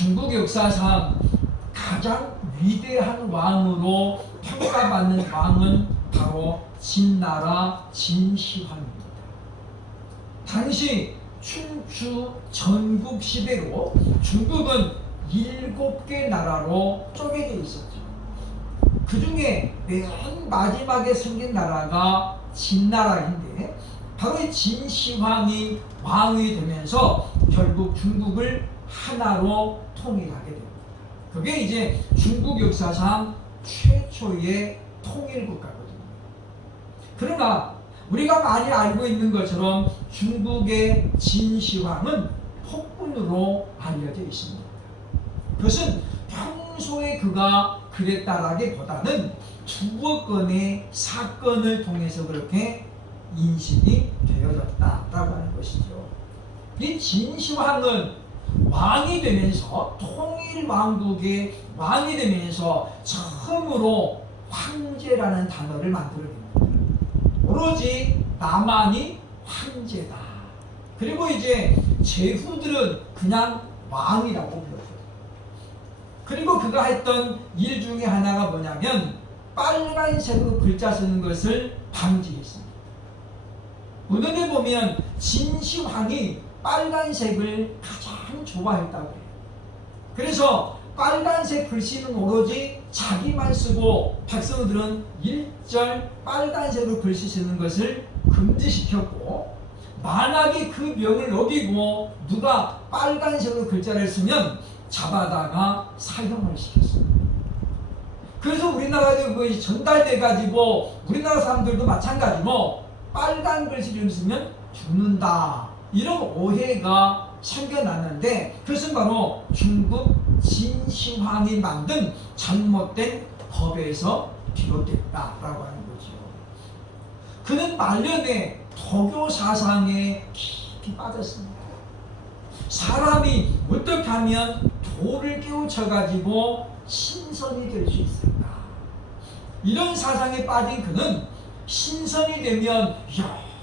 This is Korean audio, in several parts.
중국 역사상 가장 위대한 왕으로 평가받는 왕은 바로 진나라 진시황입니다. 당시 춘추 전국 시대로 중국은 7개 나라로 쪼개져 있었죠. 그 중에 맨 마지막에 생긴 나라가 진나라인데, 바로 이 진시황이 왕이 되면서 결국 중국을 하나로 통일하게 됩니다. 그게 이제 중국 역사상 최초의 통일국가거든요. 그러나 우리가 많이 알고 있는 것처럼 중국의 진시황은 폭군으로 알려져 있습니다. 그것은 평소에 그가 그랬다라기보다는 두어 건의 사건을 통해서 그렇게 인식이 되어졌다라고 하는 것이죠. 이 진시황은 왕이 되면서, 통일왕국의 왕이 되면서 처음으로 황제라는 단어를 만들어냅니다. 오로지 나만이 황제다. 그리고 이제 제후들은 그냥 왕이라고 불렀어요. 그리고 그가 했던 일 중에 하나가 뭐냐면 빨간색으로 글자 쓰는 것을 방지했습니다. 문헌에 보면 진시황이 빨간색을 가장 좋아했다고 해요. 그래서 빨간색 글씨는 오로지 자기만 쓰고 백성들은 일절 빨간색으로 글씨 쓰는 것을 금지시켰고, 만약에 그 명을 어기고 누가 빨간색으로 글자를 쓰면 잡아다가 사형을 시켰습니다. 그래서 우리나라에 그것이 전달돼가지고 우리나라 사람들도 마찬가지로 빨간 글씨를 쓰면 죽는다, 이런 오해가 생겨났는데, 그것은 바로 중국 진시황이 만든 잘못된 법에서 비롯됐다라고 하는 거죠. 그는 말년에 도교 사상에 깊이 빠졌습니다. 사람이 어떻게 하면 도를 깨우쳐가지고 신선이 될 수 있을까? 이런 사상에 빠진 그는 신선이 되면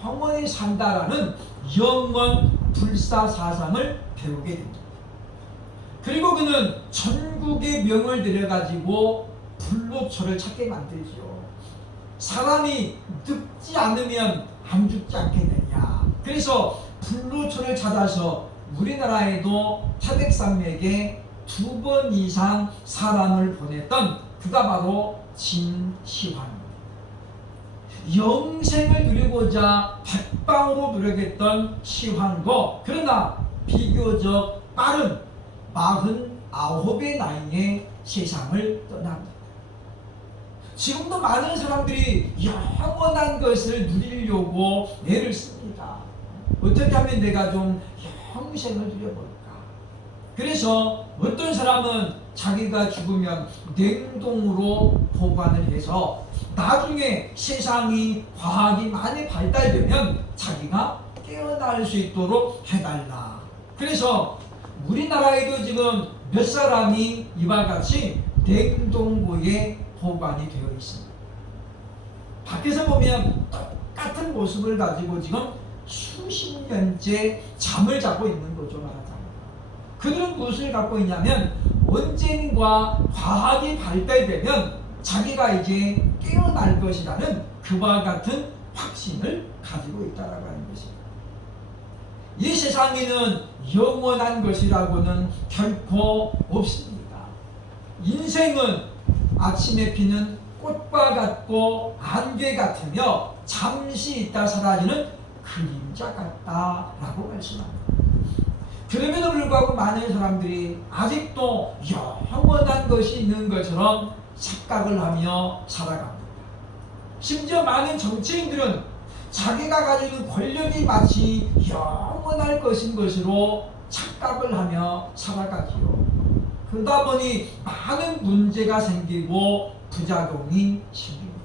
영원히 산다라는 영원 불사 사상을 배우게 됩니다. 그리고 그는 전국의 명을 들여가지고 불로초를 찾게 만들죠. 사람이 늙지 않으면 안 죽지 않겠느냐. 그래서 불로초를 찾아서 우리나라에도 태백산맥에 2번 이상 사람을 보냈던 그가 바로 진시황입니다. 영생을 누리고자 백방으로 노력했던 시황도 그러나 비교적 빠른 49의 나이에 세상을 떠납니다. 지금도 많은 사람들이 영원한 것을 누리려고 애를 씁니다. 어떻게 하면 내가 좀 영생을 누려볼까? 그래서 어떤 사람은 자기가 죽으면 냉동으로 보관을 해서 나중에 세상이 과학이 많이 발달되면 자기가 깨어날 수 있도록 해달라. 그래서 우리나라에도 지금 몇 사람이 이와 같이 냉동고에 보관이 되어 있습니다. 밖에서 보면 똑같은 모습을 가지고 지금 수십 년째 잠을 자고 있는 거죠, 말하자면. 그들은 무엇을 갖고 있냐면 언젠가 과학이 발달되면 자기가 이제 깨어날 것이라는 그와 같은 확신을 가지고 있다라고 하는 것입니다. 이 세상에는 영원한 것이라고는 결코 없습니다. 인생은 아침에 피는 꽃과 같고 안개 같으며 잠시 있다 사라지는 그림자 같다라고 말씀합니다. 그럼에도 불구하고 많은 사람들이 아직도 영원한 것이 있는 것처럼 착각을 하며 살아갑니다. 심지어 많은 정치인들은 자기가 가지고 있는 권력이 마치 영원할 것인 것으로 착각을 하며 살아가지요. 그러다 보니 많은 문제가 생기고 부작용이 생깁니다.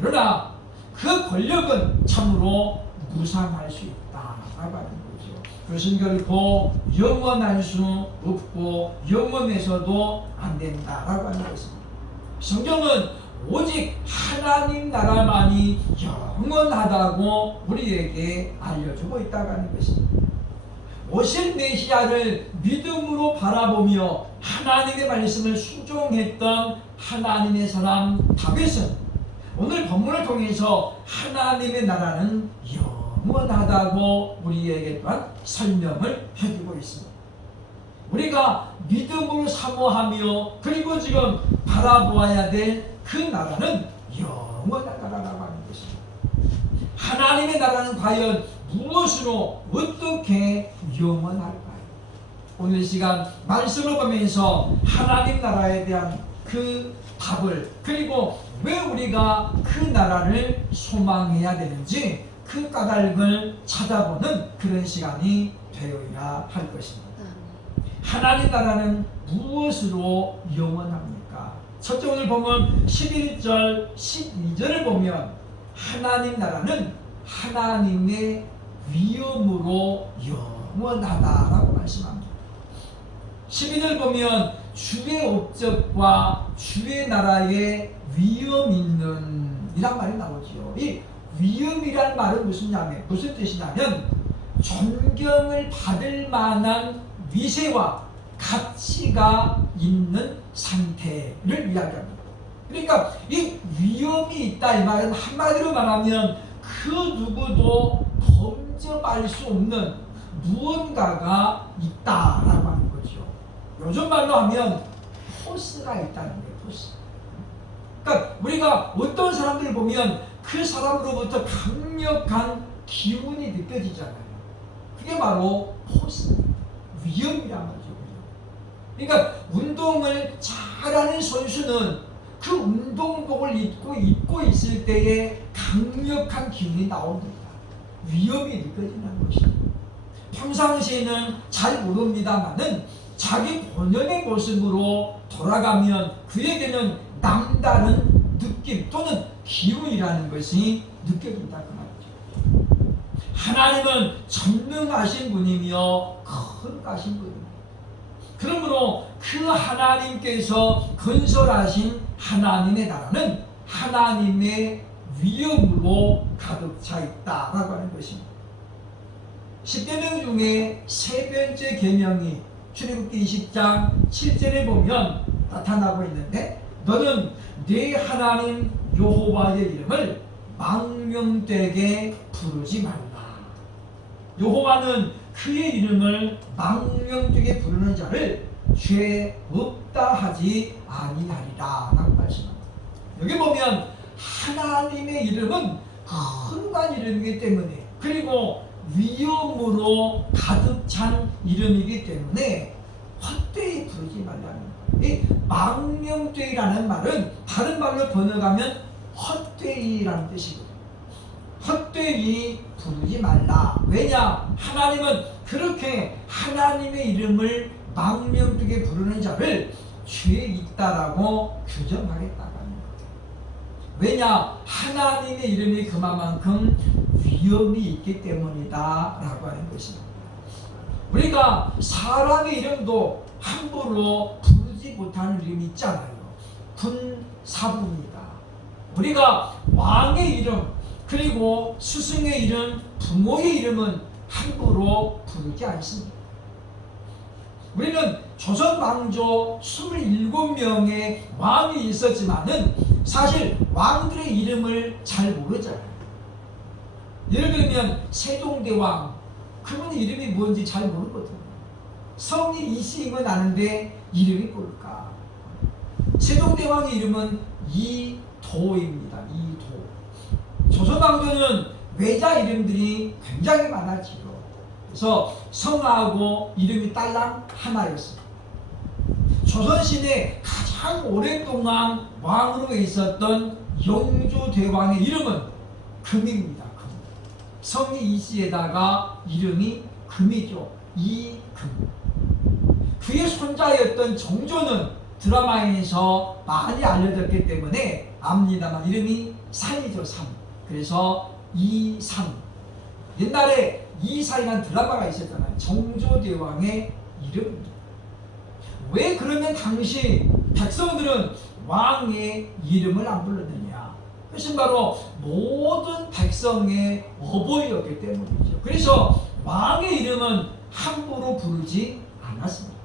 그러나 그 권력은 참으로 무상할 수 있다라고 하는 거죠. 그것은 결코 영원할 수 없고 영원해서도 안 된다라고 하는 것입니다. 성경은 오직 하나님 나라만이 영원하다고 우리에게 알려주고 있다고 하는 것입니다. 오실 메시아를 믿음으로 바라보며 하나님의 말씀을 순종했던 하나님의 사람 다윗은 오늘 본문을 통해서 하나님의 나라는 영원하다고 우리에게 또한 설명을 해주고 있습니다. 우리가 믿음으로 사모하며 그리고 지금 바라보아야 될 그 나라는 영원한 나라라고 하는 것입니다. 하나님의 나라는 과연 무엇으로 어떻게 영원할까요? 오늘 시간 말씀을 보면서 하나님 나라에 대한 그 답을, 그리고 왜 우리가 그 나라를 소망해야 되는지 그 까닭을 찾아보는 그런 시간이 되어야 할 것입니다. 하나님 나라는 무엇으로 영원합니까? 첫째, 오늘 보면 11절 12절을 보면 하나님 나라는 하나님의 위엄으로 영원하다라고 말씀합니다. 12절 보면 주의 업적과 주의 나라에 위엄 있는 이란 말이 나오지요. 이 위엄이란 말은 무슨 뜻이냐면 존경을 받을 만한 위세와 가치가 있는 상태를 이야기합니다. 그러니까 이 위엄이 있다 이 말은 한마디로 말하면 그 누구도 범접할 수 없는 무언가가 있다라고 하는 거죠. 요즘 말로 하면 포스가 있다는 거예요. 포스. 그러니까 우리가 어떤 사람들을 보면 그 사람으로부터 강력한 기운이 느껴지잖아요. 그게 바로 포스, 위엄이란 말이죠. 그러니까 운동을 잘하는 선수는 그 운동복을 입고 있을 때에 강력한 기운이 나옵니다. 위협이 느껴지는 것입니다. 평상시에는 잘 모릅니다만은 자기 본연의 모습으로 돌아가면 그에게는 남다른 느낌 또는 기운이라는 것이 느껴진다 그 말이죠. 하나님은 전능하신 분이며 거룩하신 분입니다. 그러므로 그 하나님께서 건설하신 하나님의 나라는 하나님의 위엄으로 가득 차 있다라고 하는 것입니다. 10계명 중에 세 번째 계명이 출애굽기 20장 7절에 보면 나타나고 있는데 너는 네 하나님 여호와의 이름을 망령되게 부르지 말라. 여호와는 그의 이름을 망령되게 부르는 자를 죄 없다 하지 아니하리라 라고 말씀합니다. 여기 보면 하나님의 이름은 거룩한 이름이기 때문에 그리고 위엄으로 가득 찬 이름이기 때문에 헛되이 부르지 말라는 거예요. 이 망령되이라는 말은 다른 말로 번역하면 헛되이라는 뜻이거든요. 헛되이 부르지 말라. 왜냐? 하나님은 그렇게 하나님의 이름을 망령되게 부르는 자를 죄에 있다라고 규정하겠다고 하는 거예요. 왜냐? 하나님의 이름이 그만큼 위엄이 있기 때문이다 라고 하는 것입니다. 우리가 사람의 이름도 함부로 부르지 못하는 이름이 있잖아요. 군사부입니다. 우리가 왕의 이름 그리고 스승의 이름, 부모의 이름은 함부로 부르지 않습니다. 우리는 조선 왕조 27명의 왕이 있었지만은 사실 왕들의 이름을 잘 모르잖아요. 예를 들면 세종대왕, 그분의 이름이 뭔지 잘 모르거든요. 성이 이씨인 건 아는데 이름이 뭘까? 세종대왕의 이름은 이도입니다. 이도. 조선왕조는 외자 이름들이 굉장히 많았지요. 그래서 성하고 이름이 딸랑 하나였습니다. 조선시대 가장 오랫동안 왕으로 있었던 영조대왕의 이름은 금입니다. 금. 성이 이씨에다가 이름이 금이죠. 이금. 그의 손자였던 정조는 드라마에서 많이 알려졌기 때문에 압니다만 이름이 산이죠. 산. 그래서 이산. 옛날에 이산이라는 드라마가 있었잖아요. 정조대왕의 이름입니다. 왜 그러면 당시 백성들은 왕의 이름을 안 불렀느냐? 그것은 바로 모든 백성의 어버이였기 때문이죠. 그래서 왕의 이름은 함부로 부르지 않았습니다.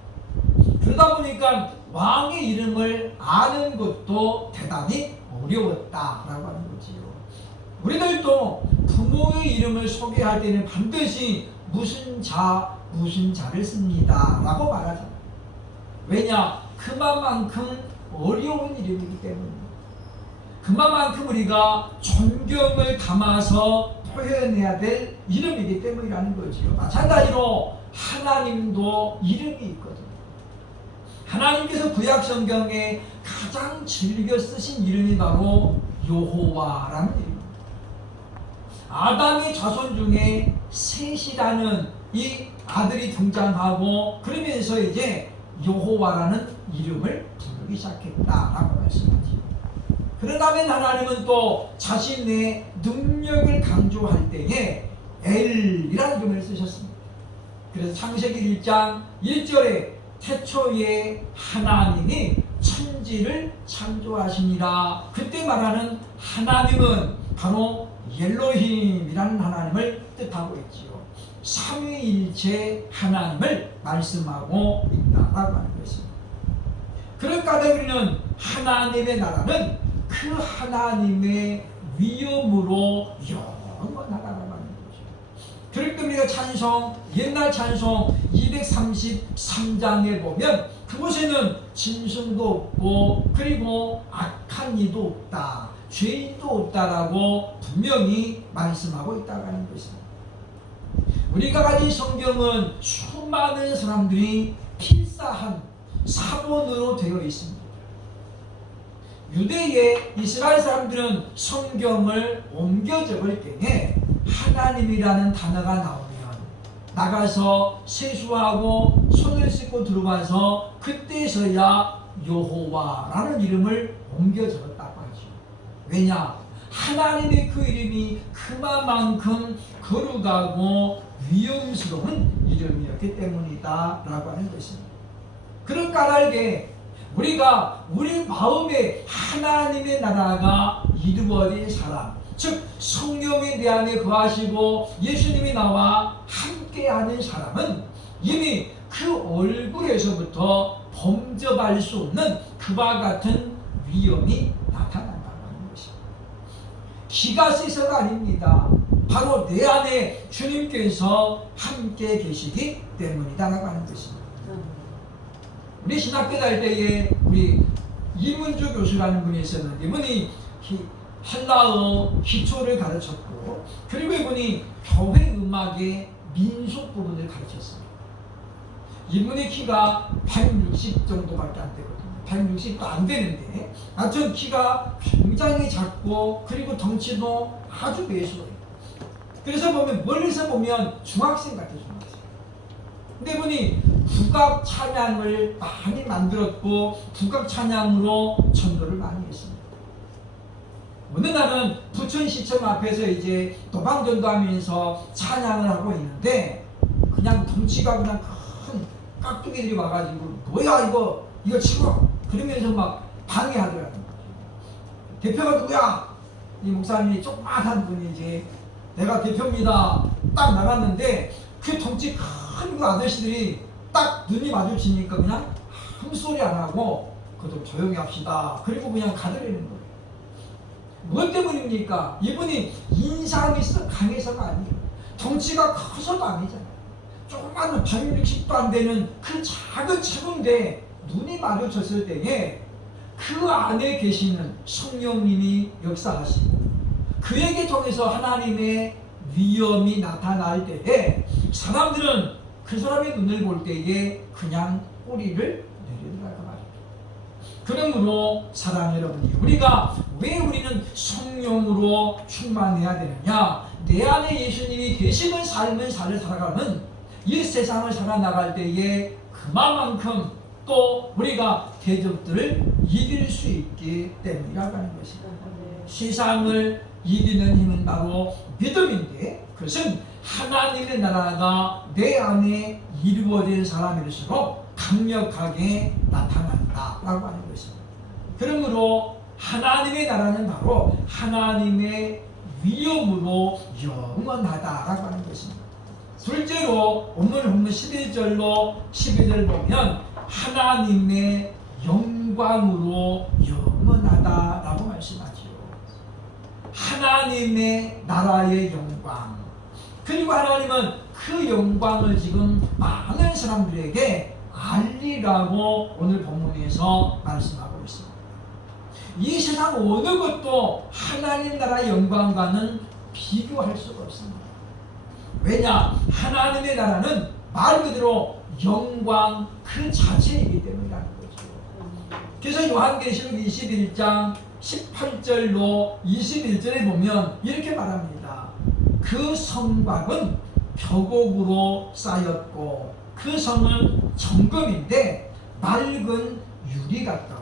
그러다 보니까 왕의 이름을 아는 것도 대단히 어려웠다라고 하는 거지요. 우리들도 부모의 이름을 소개할 때는 반드시 무슨 자를 씁니다 라고 말하잖아요. 왜냐? 그만큼 어려운 이름이기 때문입니다. 그만큼 우리가 존경을 담아서 표현해야 될 이름이기 때문이라는 거지요. 마찬가지로 하나님도 이름이 있거든요. 하나님께서 구약 성경에 가장 즐겨 쓰신 이름이 바로 여호와라는 이름입니다. 아담의 자손 중에 셋이라는 이 아들이 등장하고 그러면서 이제 여호와라는 이름을 부르기 시작했다라고 말씀하죠. 그런 다음에 하나님은 또 자신의 능력을 강조할 때에 엘이라는 이름을 쓰셨습니다. 그래서 창세기 1장 1절에 태초에 하나님이 천지를 창조하시니라. 그때 말하는 하나님은 바로 엘로힘이라는 하나님을 뜻하고 있지요. 삼위일체 하나님을 말씀하고 있다라고 하는 것입니다. 그럴 까닭 우리는 하나님의 나라는 그 하나님의 위엄으로 영원하다라고 하는 거죠. 그럴 때 우리가 찬송, 옛날 찬송 233장에 보면 그곳에는 짐승도 없고 그리고 악한 이도 없다, 죄인도 없다라고 분명히 말씀하고 있다고 하는 것입니다. 우리가 가진 성경은 수많은 사람들이 필사한 사본으로 되어 있습니다. 유대의 이스라엘 사람들은 성경을 옮겨 적을 때에 하나님이라는 단어가 나오면 나가서 세수하고 손을 씻고 들어와서 그때서야 여호와라는 이름을 옮겨 적었다고 하죠. 왜냐? 하나님의 그 이름이 그만큼 거룩하고 위엄스러운 이름이었기 때문이다 라고 하는 것입니다. 그런 까닭에 우리가 우리 마음에 하나님의 나라가 이루어진 사람, 즉 성령이 내 안에 거하시고 예수님이 나와 함께하는 사람은 이미 그 얼굴에서부터 범접할 수 없는 그와 같은 위엄이 나타난다는 것입니다. 기가 세서가 아닙니다. 바로 내 안에 주님께서 함께 계시기 때문이다라고 하는 것입니다. 우리 신학교 다닐 때에 우리 이문주 교수라는 분이 있었는데 이분이 헬라어 기초를 가르쳤고 그리고 이분이 교회 음악의 민속 부분을 가르쳤습니다. 이분의 키가 160 정도밖에 안 되거든요. 160도 안 되는데 하여튼 키가 굉장히 작고 그리고 덩치도 아주 매수해요. 그래서 보면 멀리서 보면 중학생 같아요. 중학생. 근데 이분이 국악 찬양을 많이 만들었고 국악 찬양으로 전도를 많이 했습니다. 어느 날은 부천시청 앞에서 이제 도방전도하면서 찬양을 하고 있는데 그냥 덩치가 그냥 큰 깍두기들이 와가지고 뭐야 이거 치워 그러면서 막 방해하더라고요. 대표가 누구야? 이 목사님이 조그마한 분이지 내가 대표입니다. 딱 나갔는데 그 덩치 큰 그 아저씨들이 딱 눈이 마주치니까 그냥 아무 소리 안 하고 그도 조용히 합시다. 그리고 그냥 가더라는 거예요. 무엇 때문입니까? 이분이 인상이 강해서가 아니에요. 덩치가 커서도 아니잖아요. 조그마한 160도 안 되는 그 작은 체구인데 눈이 마주쳤을 때에 그 안에 계시는 성령님이 역사하시고 그에게 통해서 하나님의 위엄이 나타날 때에 사람들은 그 사람의 눈을 볼 때에 그냥 꼬리를 내리더라고 말이죠. 그러므로 사랑하는 여러분, 왜 우리는 성령으로 충만해야 되느냐? 내 안에 예수님이 계시는 삶을 살아가는 이 세상을 살아나갈 때에 그만큼 또 우리가 대적들을 이길 수 있기 때문이라고 하는 것입니다. 세상을 이기는 힘은 바로 믿음인데 그것은 하나님의 나라가 내 안에 이루어진 사람일수록 강력하게 나타난다라고 하는 것입니다. 그러므로 하나님의 나라는 바로 하나님의 위엄으로 영원하다라고 하는 것입니다. 둘째로 오늘 본문 11절로 12절 보면 하나님의 영광으로 영원하다라고 말씀하지요. 하나님의 나라의 영광. 그리고 하나님은 그 영광을 지금 많은 사람들에게 알리라고 오늘 본문에서 말씀하고 있습니다. 이 세상 어느 것도 하나님 나라의 영광과는 비교할 수가 없습니다. 왜냐? 하나님의 나라는 말 그대로 영광 그 자체이기 때문이라는 거죠. 그래서 요한계시록 21장 18절로 21절에 보면 이렇게 말합니다. 그 성곽은 벽옥으로 쌓였고 그 성은 정금인데 맑은 유리 같더라.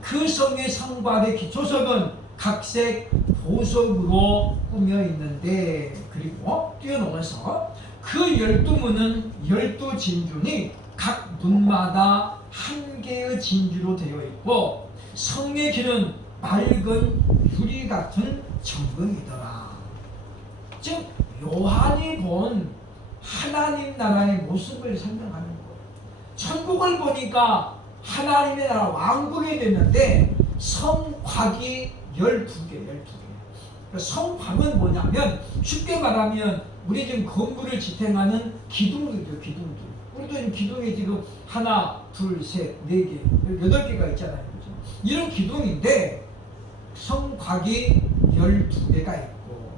그 성의 성곽의 기초석은 각색 보석으로 꾸며 있는데, 그리고 뛰어넘어서 그 12문은 12진주니 각 문마다 한 개의 진주로 되어 있고 성의 길은 맑은 유리 같은 정금이더라. 즉 요한이 본 하나님 나라의 모습을 설명하는 거예요. 천국을 보니까 하나님의 나라 왕국이 됐는데 성곽이 12개. 성곽은 뭐냐면 쉽게 말하면 우리 지금 건물을 지탱하는 기둥들이죠. 기둥들. 우리도 지금 기둥이 지금 하나, 둘, 셋, 네 개, 8개가 있잖아요. 그렇죠? 이런 기둥인데 성곽이 12개가 있고,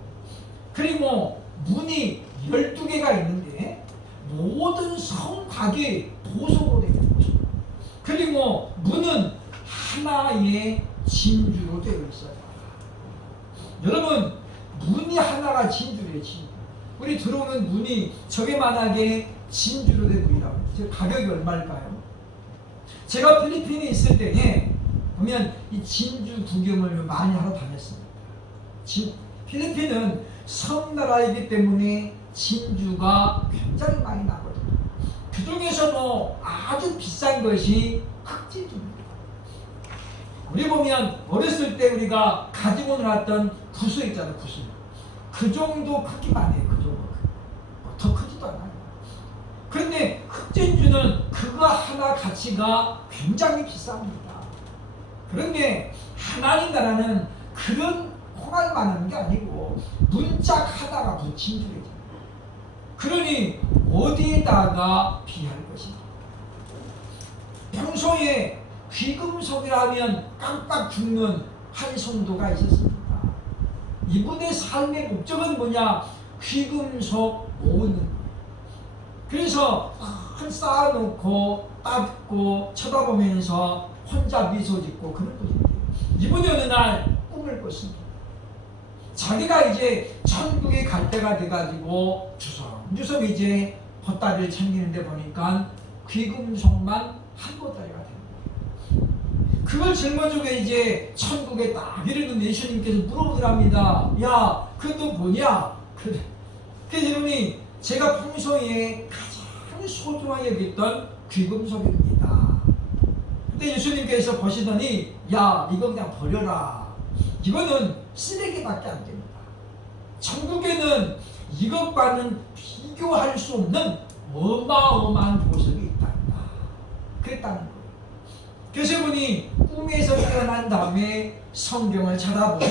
그리고 문이 12개가 있는데 모든 성곽이 보석으로 되어 있죠. 그리고 문은 하나의 진주로 되어 있어요. 여러분, 문이 하나가 진주래요. 진주. 우리 들어오는 문이 저게만하게 진주로 된 문이라고. 가격이 얼마일까요? 제가 필리핀에 있을 때에 보면 이 진주 구경을 많이 하러 다녔습니다. 필리핀은 섬나라이기 때문에 진주가 굉장히 많이 나거든요. 그 중에서도 아주 비싼 것이 흑진주입니다. 우리 보면 어렸을 때 우리가 가지고 놀았던 구슬 있잖아요. 구슬. 그 정도 크기만 해요. 그 정도. 더 크지도 않아요. 그런데 흑진주는 그거 하나 가치가 굉장히 비쌉니다. 그런데 하나님 나라는 그런 호랑이만 하는 게 아니고 문짝 하나가 붙인 줄이죠. 그러니 어디에다가 비할 것인가. 평소에 귀금속이라면 깜빡 죽는 한 성도가 있었습니다. 이분의 삶의 목적은 뭐냐? 귀금속 모으는 거예요. 그래서 쌓아놓고 닦고 쳐다보면서 혼자 미소 짓고 그런 거죠. 이분이 어느 날 꿈을 꿨습니다. 자기가 이제 천국에 갈 때가 돼가지고 주섬 이제 보따리를 챙기는데 보니까 귀금속만 한 보따리가 됩니다. 그걸 짊어지고 이제 천국에 딱 이르는 예수님께서 물어보더랍니다. 야, 그거 뭐냐? 그래서 이분이 제가 평소에 가장 소중하게 여겼던 귀금속입니다. 근데 예수님께서 보시더니 야, 이거 그냥 버려라. 이거는 쓰레기밖에 안 됩니다. 천국에는 이것과는 비교할 수 없는 어마어마한 보석이 있다. 그랬다는 거예요. 그래서 이분이 꿈에서 깨어난 다음에 성경을 찾아보니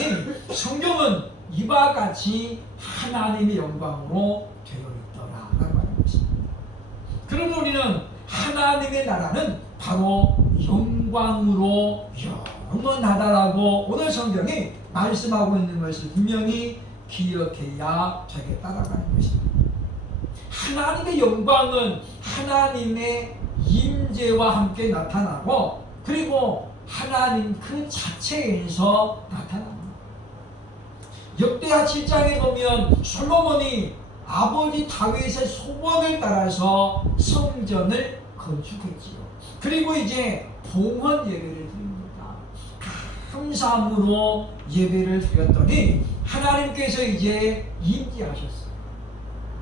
성경은 이와 같이 하나님의 영광으로 되어 있더라라고 하는 것입니다. 그러면 우리는 하나님의 나라는 바로 영광으로 영원하다라고 오늘 성경이 말씀하고 있는 것을 분명히 기억해야 되겠다라고 하는 것입니다. 하나님의 영광은 하나님의 임재와 함께 나타나고, 그리고 하나님 그 자체에서 나타납니다. 역대하 7장에 보면 솔로몬이 아버지 다윗의 소원을 따라서 성전을 건축했지요. 그리고 이제 봉헌 예배를 드립니다. 감사함으로 예배를 드렸더니 하나님께서 이제 임재하셨어요.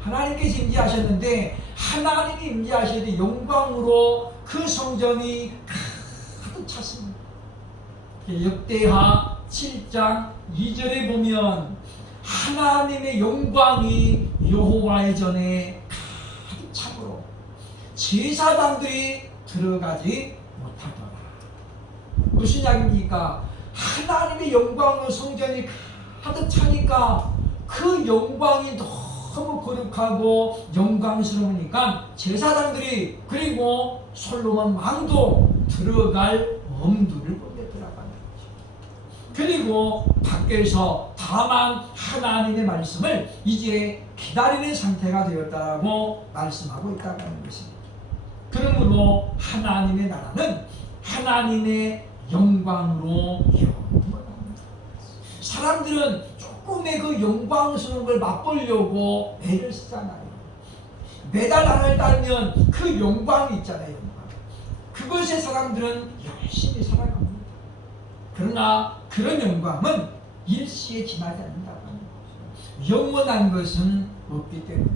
하나님께서 임재하셨는데 하나님이 임재하실 때 영광으로 그 성전이 가득 찼습니다. 역대하 7장 2절에 보면 하나님의 영광이 여호와의 전에 참으로 제사장들이 들어가지 못하더라. 무슨 이야기입니까? 하나님의 영광으로 성전이 가득 차니까 그 영광이 너무 거룩하고 영광스러우니까 제사장들이 그리고 솔로몬 왕도 들어갈 엄두를 못 냈더라고요. 그리고 밖에서 다만 하나님의 말씀을 이제 기다리는 상태가 되었다고 말씀하고 있다고 하는 것입니다. 그러므로 하나님의 나라는 하나님의 영광으로 영원합니다. 사람들은 조금의 그 영광스러운 걸 맛보려고 애를 쓰잖아요. 메달 하나를 따면 그 영광이 있잖아요. 영광. 그것에 사람들은 열심히 살아갑니다. 그러나 그런 영광은 일시에 지나지 않는다고 합니다. 영원한 것은 없기 때문에.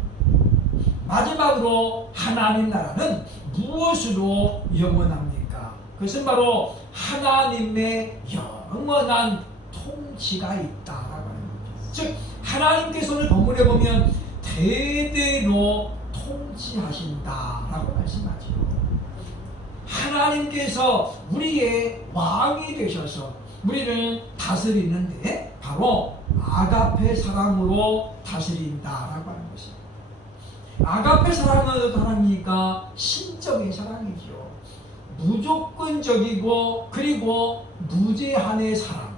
마지막으로 하나님 나라는 무엇으로 영원합니까? 그것은 바로 하나님의 영원한 통치가 있다라고 하는 겁니다. 즉 하나님께서 오늘 본문에 보면 대대로 통치하신다라고 말씀하죠. 하나님께서 우리의 왕이 되셔서 우리를 다스리는데 바로 아가페 사랑으로 다스린다라고 하는 것입니다. 아가페 사랑은 어떤 사랑입니까? 신적인 사랑이죠. 무조건적이고 그리고 무제한의 사랑.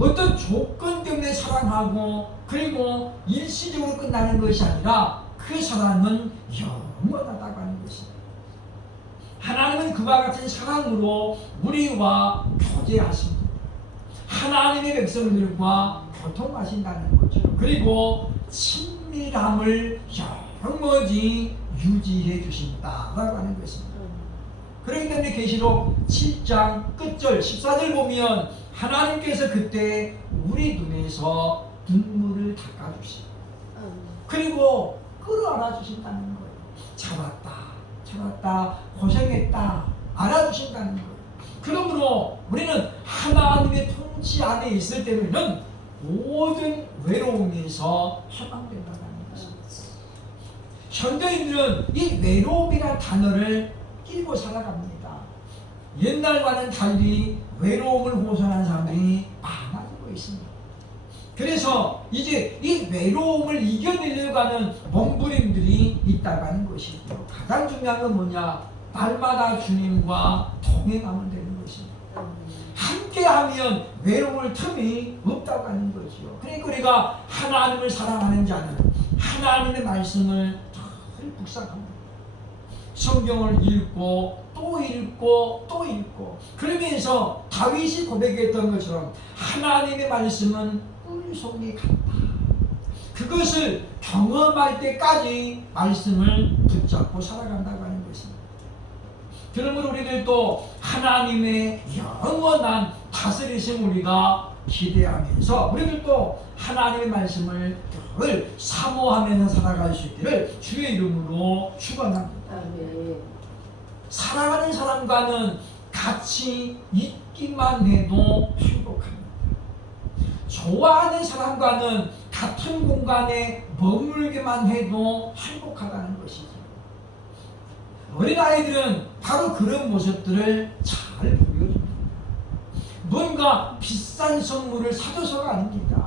어떤 조건 때문에 사랑하고 그리고 일시적으로 끝나는 것이 아니라 그 사랑은 영원하다고 하는 것입니다. 하나님은 그와 같은 사랑으로 우리와 교제하십니다. 하나님의 백성들과 교통하신다는 거죠. 그리고 친밀함을 영원히 유지해 주신다라고 하는 것입니다. 그렇기 때문에 계시록 7장 끝절 14절 보면 하나님께서 그때 우리 눈에서 눈물을 닦아주시고 그리고 끌어안아 주신다는 거예요. 참았다 고생했다 알아주신다는 거예요. 그러므로 우리는 하나님의 통치 안에 있을 때는 모든 외로움에서 해방된다는 것입니다. 현대인들은 이 외로움이라는 단어를 끼고 살아갑니다. 옛날과는 달리 외로움을 호소하는 사람들이 많아지고 있습니다. 그래서 이제 이 외로움을 이겨내려고 하는 몸부림들이 있다고 하는 것이고요. 가장 중요한 건 뭐냐? 날마다 주님과 동행하면 되는 것입니다. 함께하면 외로울 틈이 없다고 하는 거죠. 그러니까 우리가 하나님을 사랑하는 자는 하나님의 말씀을 늘 묵상합니다. 성경을 읽고 또 읽고 또 읽고 그러면서 다윗이 고백했던 것처럼 하나님의 말씀은 꿀송이 같다. 그것을 경험할 때까지 말씀을 붙잡고 살아간다고 하는 것입니다. 그러므로 우리들도 하나님의 영원한 다스리심 우리가 기대하면서 우리들도 하나님의 말씀을 늘 사모하면서 살아갈 수 있기를 주의 이름으로 축원합니다. 사랑하는 사람과는 같이 있기만 해도 행복합니다. 좋아하는 사람과는 같은 공간에 머물기만 해도 행복하다는 것이죠. 어린아이들은 바로 그런 모습들을 잘 보여줍니다. 뭔가 비싼 선물을 사줘서가 아닙니다.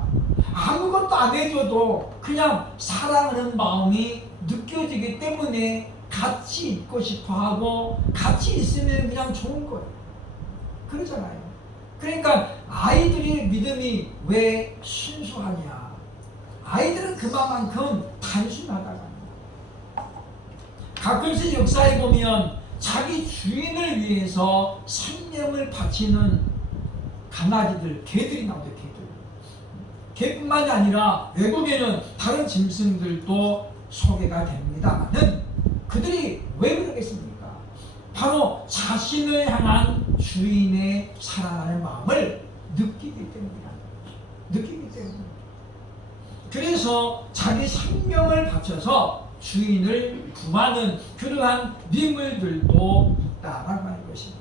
아무것도 안 해줘도 그냥 사랑하는 마음이 느껴지기 때문에 같이 있고 싶어 하고 같이 있으면 그냥 좋은 거예요. 그러잖아요. 그러니까 아이들의 믿음이 왜 순수하냐? 아이들은 그만큼 단순하다고 합니다. 가끔씩 역사에 보면 자기 주인을 위해서 생명을 바치는 강아지들, 개들이 나오죠. 개뿐만이 아니라 외국에는 다른 짐승들도 소개가 됩니다만은 그들이 왜 그러겠습니까? 바로 자신을 향한 주인의 사랑하는 마음을 느끼기 때문이다. 느끼기 때문에. 그래서 자기 생명을 바쳐서 주인을 구하는 그러한 미물들도 있다라고 하는 것입니다.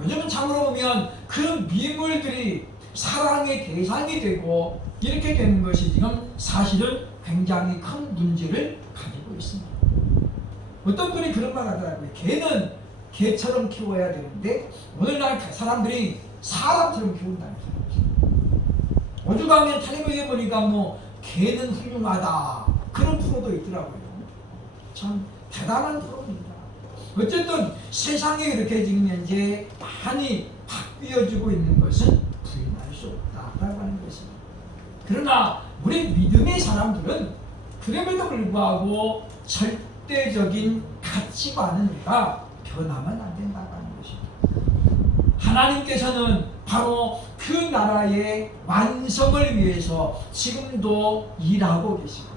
요즘은 참으로 보면 그 미물들이 사랑의 대상이 되고 이렇게 되는 것이 지금 사실은 굉장히 큰 문제를 가지고 가지고 있습니다. 어떤 분이 그런 말 하더라고요. 개는 개처럼 키워야 되는데 오늘날 사람들이 사람처럼 키운다는 소리죠. 오죽하면 텔레비전에 보니까 뭐 개는 훌륭하다 그런 프로도 있더라고요. 참 대단한 프로입니다. 어쨌든 세상에 이렇게 지금 현재 많이 바뀌어지고 있는 것은 부인할 수 없다라고 하는 것입니다. 그러나 우리 믿음의 사람들은 그럼에도 불구하고 절대적인 가치관은 우리가 변하면 안 된다고 하는 것입니다. 하나님께서는 바로 그 나라의 완성을 위해서 지금도 일하고 계시고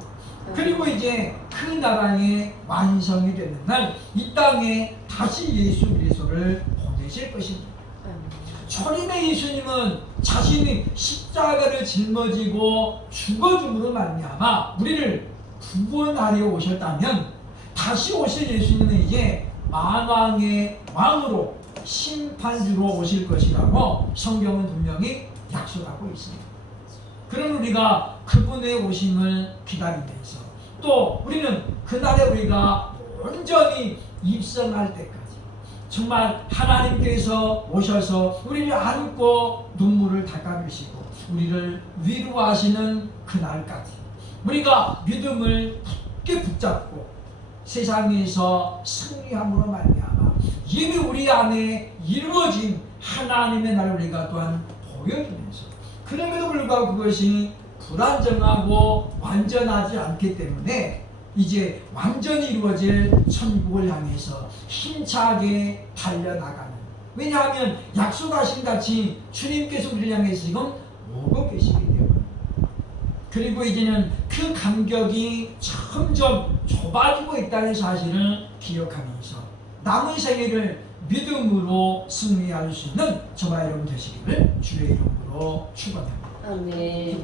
그리고 이제 그 나라의 완성이 되는 날 이 땅에 다시 예수 그리스도를 보내실 것입니다. 초림의 예수님은 자신이 십자가를 짊어지고 죽어줌으로 말미암아 우리를 구원하려 오셨다면 다시 오실 예수님은 이제 만왕의 왕으로 심판주로 오실 것이라고 성경은 분명히 약속하고 있습니다. 그런 우리가 그분의 오심을 기다리면서 또 우리는 그날에 우리가 온전히 입성할 때까지 정말 하나님께서 오셔서 우리를 안고 눈물을 닦아주시고 우리를 위로하시는 그날까지 우리가 믿음을 굳게 붙잡고 세상에서 승리함으로 말미암아 이미 우리 안에 이루어진 하나님의 나라를 우리가 또한 보여주면서 그럼에도 불구하고 그것이 불완전하고 완전하지 않기 때문에 이제 완전히 이루어질 천국을 향해서 힘차게 달려나가는 왜냐하면 약속하신 같이 주님께서 우리를 향해서 지금 오고 계시기 때문에 그리고 이제는 그 간격이 점점 좁아지고 있다는 사실을 기억하면서 남은 생애를 믿음으로 승리할 수 있는 저와 여러분 되시기를 주의 이름으로 축원합니다. 아멘.